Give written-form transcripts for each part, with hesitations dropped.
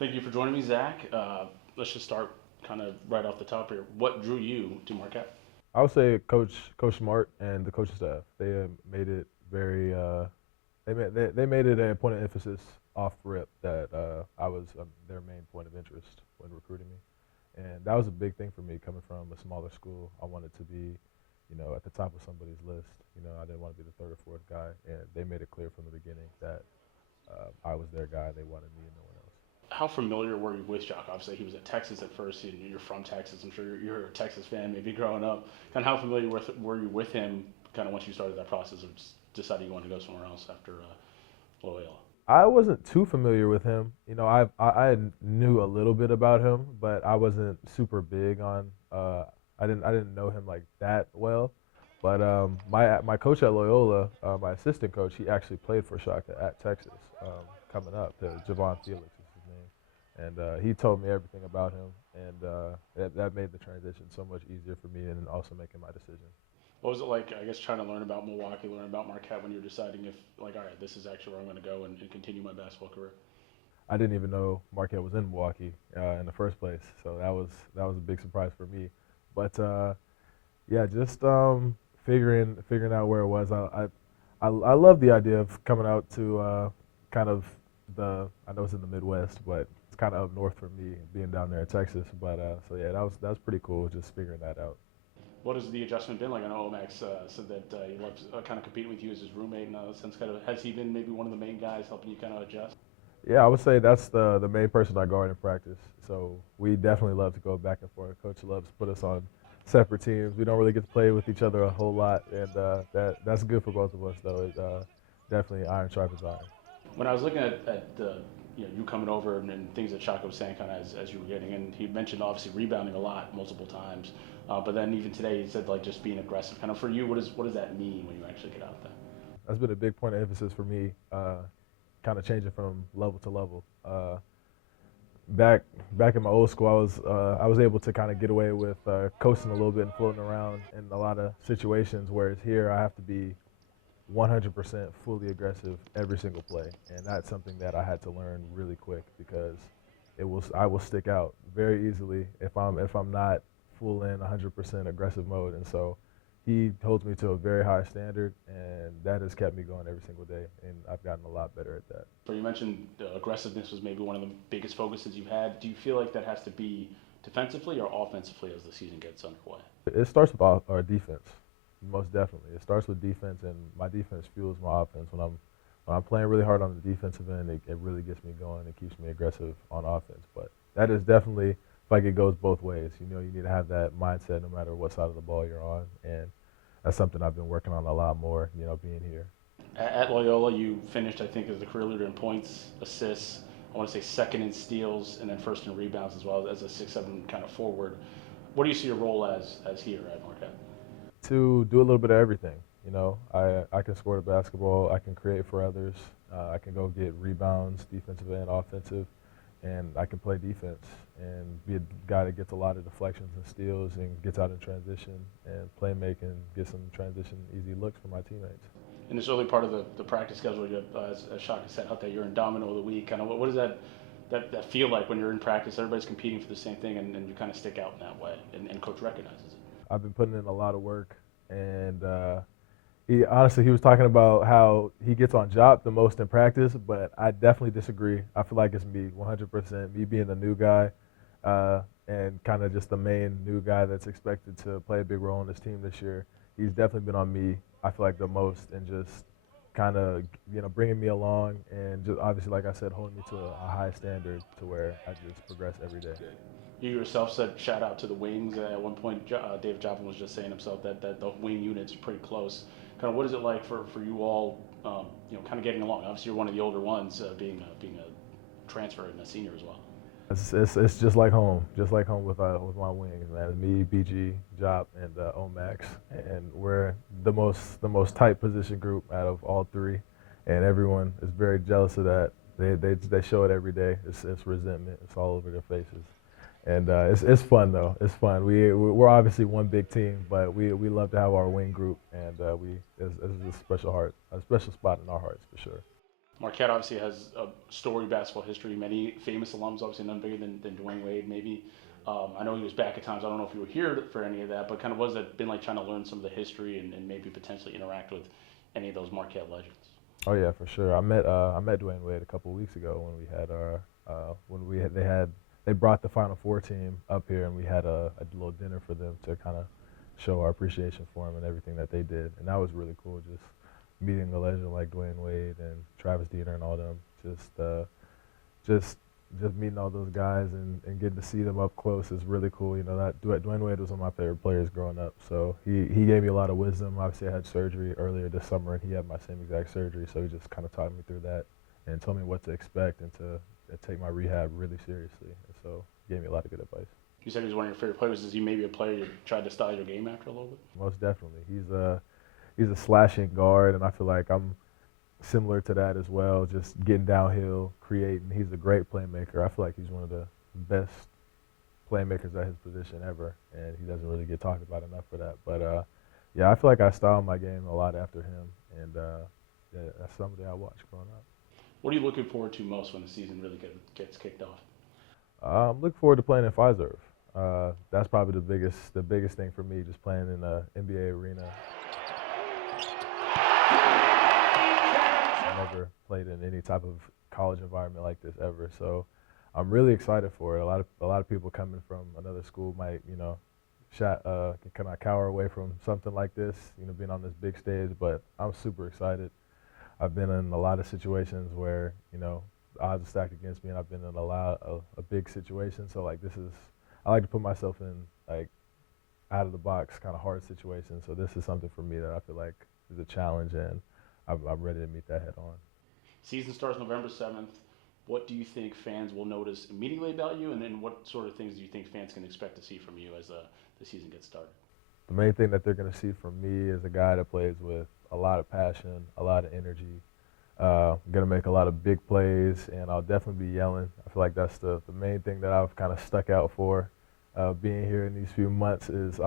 Thank you for joining me, Zach. Let's just start kind of right off the top here. What drew you to Marquette? I would say Coach Smart and the coaching staff. They made it very. They made it a point of emphasis off rip that I was their main point of interest when recruiting me, and that was a big thing for me coming from a smaller school. I wanted to be, at the top of somebody's list. I didn't want to be the third or fourth guy, and they made it clear from the beginning that I was their guy. They wanted me and no one else. How familiar were you with Jock? Obviously, he was at Texas at first. You're from Texas. I'm sure you're a Texas fan, maybe growing up. Kind of how familiar were you with him? Kind of once you started that process of deciding you wanted to go somewhere else after Loyola. I wasn't too familiar with him. I knew a little bit about him, but I wasn't super big on. I didn't know him like that well. But my coach at Loyola, my assistant coach, he actually played for Shaka at Texas coming up. Javon Felix is his name, and he told me everything about him, and that made the transition so much easier for me, and also making my decision. What was it like? I guess trying to learn about Milwaukee, learn about Marquette when you're deciding if, like, all right, this is actually where I'm going to go and continue my basketball career. I didn't even know Marquette was in Milwaukee in the first place, so that was a big surprise for me. But yeah, just figuring out where it was. I love the idea of coming out to kind of I know it's in the Midwest, but it's kind of up north for me being down there in Texas. But so yeah, that was pretty cool just figuring that out. What has the adjustment been like? I know Omax said that he loves kind of competing with you as his roommate in a sense. Kind of has he been maybe one of the main guys helping you kind of adjust? Yeah, I would say that's the main person I guard in practice. So we definitely love to go back and forth. Coach loves to put us on separate teams. We don't really get to play with each other a whole lot, and that's good for both of us though. It definitely iron sharpens iron. When I was looking at you coming over and things that Shaka was saying kind of as you were getting, and he mentioned obviously rebounding a lot multiple times, but then even today he said like just being aggressive. Kind of for you, what does that mean when you actually get out there? That's been a big point of emphasis for me. Kind of changing from level to level. Back in my old school, I was able to kind of get away with coasting a little bit and floating around in a lot of situations. Whereas here, I have to be 100% fully aggressive every single play, and that's something that I had to learn really quick because I will stick out very easily if I'm not full in 100% aggressive mode, and so he holds me to a very high standard, and that has kept me going every single day, and I've gotten a lot better at that. So you mentioned aggressiveness was maybe one of the biggest focuses you've had. Do you feel like that has to be defensively or offensively as the season gets underway? It starts with our defense, most definitely. It starts with defense, and my defense fuels my offense. When I'm playing really hard on the defensive end, it really gets me going. It keeps me aggressive on offense. But that is definitely like it goes both ways. You need to have that mindset no matter what side of the ball you're on, and that's something I've been working on a lot more. Being here. At Loyola, you finished, I think, as the career leader in points, assists. I want to say second in steals, and then first in rebounds as well as a 6'7" kind of forward. What do you see your role as here at Marquette? To do a little bit of everything. I can score the basketball. I can create for others. I can go get rebounds, defensive and offensive, and I can play defense and be a guy that gets a lot of deflections and steals and gets out in transition and play make and get some transition easy looks for my teammates. In this early part of the practice schedule, as Shaka said out there, you're in domino of the week. Kind of what does that feel like when you're in practice? Everybody's competing for the same thing, and you kind of stick out in that way, and coach recognizes it. I've been putting in a lot of work, and he was talking about how he gets on job the most in practice, but I definitely disagree. I feel like it's me, 100%. Me being the new guy, and kind of just the main new guy that's expected to play a big role in this team this year. He's definitely been on me. I feel like the most, and just kind of bringing me along, and just obviously, like I said, holding me to a high standard to where I just progress every day. You yourself said shout out to the wings. At one point, David Joplin was just saying himself that the wing unit's pretty close. Kind of what is it like for you all, kind of getting along? Obviously, you're one of the older ones, being a transfer and a senior as well. It's just like home with my wings, man. Me, BG, Jop, and Omax, and we're the most tight position group out of all three, and everyone is very jealous of that. They show it every day. It's resentment. It's all over their faces, and it's fun though. It's fun. We're obviously one big team, but we love to have our wing group, and it's a special spot in our hearts for sure. Marquette obviously has a storied basketball history. Many famous alums, obviously none bigger than Dwayne Wade, maybe. I know he was back at times. I don't know if you were here for any of that, but kind of what has that been like trying to learn some of the history and maybe potentially interact with any of those Marquette legends? Oh yeah, for sure. I met Dwayne Wade a couple of weeks ago when we had our when we had they brought the Final Four team up here, and we had a little dinner for them to kind of show our appreciation for him and everything that they did, and that was really cool. Just meeting a legend like Dwayne Wade and Travis Diener and all them, just just meeting all those guys and getting to see them up close is really cool. You know, that Dwayne Wade was one of my favorite players growing up, so he gave me a lot of wisdom. Obviously, I had surgery earlier this summer, and he had my same exact surgery, so he just kind of taught me through that and told me what to expect and to take my rehab really seriously. And so he gave me a lot of good advice. You said he was one of your favorite players. Is he maybe a player you tried to style your game after a little bit? Most definitely, he's a slashing guard, and I feel like I'm similar to that as well, just getting downhill, creating. He's a great playmaker. I feel like he's one of the best playmakers at his position ever, and he doesn't really get talked about enough for that. But yeah, I feel like I styled my game a lot after him, and yeah, that's somebody I watched growing up. What are you looking forward to most when the season really gets kicked off? I'm looking forward to playing in Fiserv. That's probably the biggest thing for me, just playing in the NBA arena. I've never played in any type of college environment like this ever, so I'm really excited for it. A lot of people coming from another school might, kind of cower away from something like this, being on this big stage, but I'm super excited. I've been in a lot of situations where, the odds are stacked against me, and I've been in a big situation. So I like to put myself in like out of the box, kind of hard situations. So this is something for me that I feel like is a challenge, and I'm ready to meet that head on. Season starts November 7th. What do you think fans will notice immediately about you, and then what sort of things do you think fans can expect to see from you as the season gets started? The main thing that they're going to see from me is a guy that plays with a lot of passion, a lot of energy. I'm going to make a lot of big plays, and I'll definitely be yelling. I feel like that's the main thing that I've kind of stuck out for being here in these few months is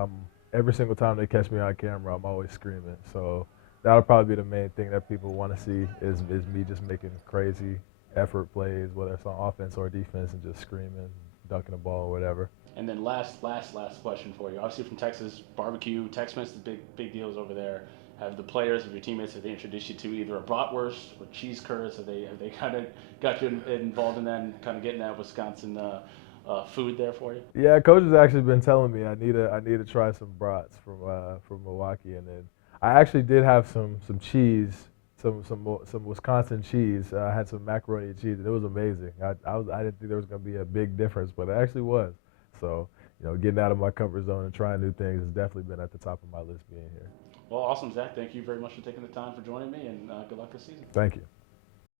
every single time they catch me on camera, I'm always screaming. So that'll probably be the main thing that people want to see is me just making crazy effort plays, whether it's on offense or defense, and just screaming, dunking the ball or whatever. And then last question for you. Obviously from Texas, barbecue, Tex-Mex, the big deals over there. Have the players, have your teammates, have they introduced you to either a bratwurst or cheese curds? Have they kind of got you involved in that and kind of getting that Wisconsin food there for you? Yeah, coach has actually been telling me I need to try some brats from Milwaukee, and then I actually did have some cheese, some Wisconsin cheese. I had some macaroni and cheese, and it was amazing. I didn't think there was going to be a big difference, but it actually was. So, getting out of my comfort zone and trying new things has definitely been at the top of my list being here. Well, awesome, Zach. Thank you very much for taking the time for joining me, and good luck this season. Thank you.